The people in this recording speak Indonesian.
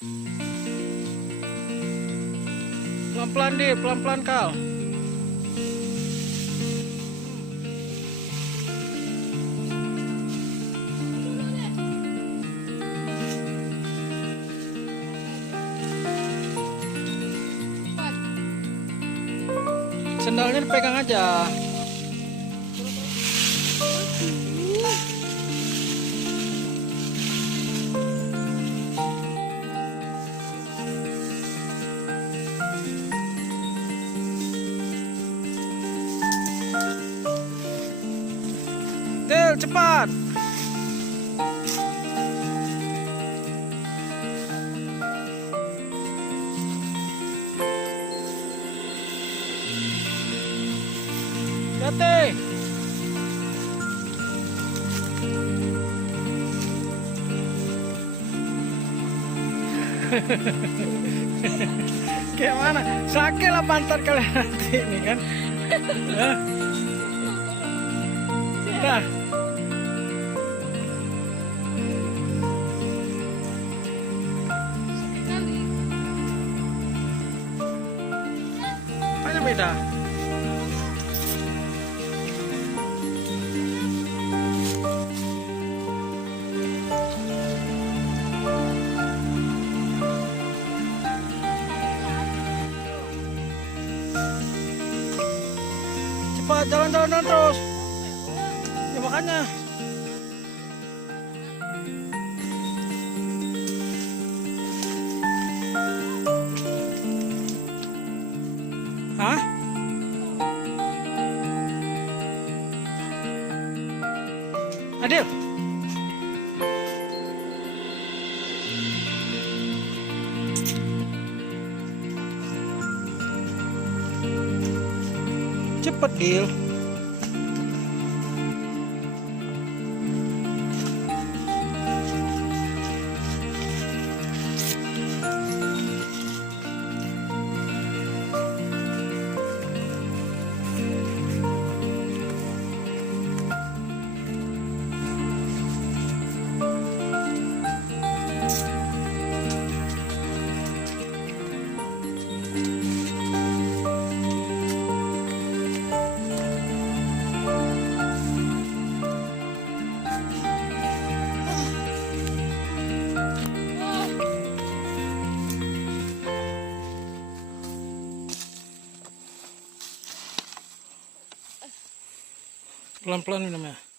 Pelan-pelan deh, pelan-pelan Kal. Sendalnya dipegang aja. Del, cepat. Hati. Kayak mana? Sakit lah pantat kalian nanti ini kan. Nah. Apanya beda? Cepat, jalan-jalan terus. Ya makanya. Hah? Adil. Cepet, Dil. Pelan-pelan minumnya.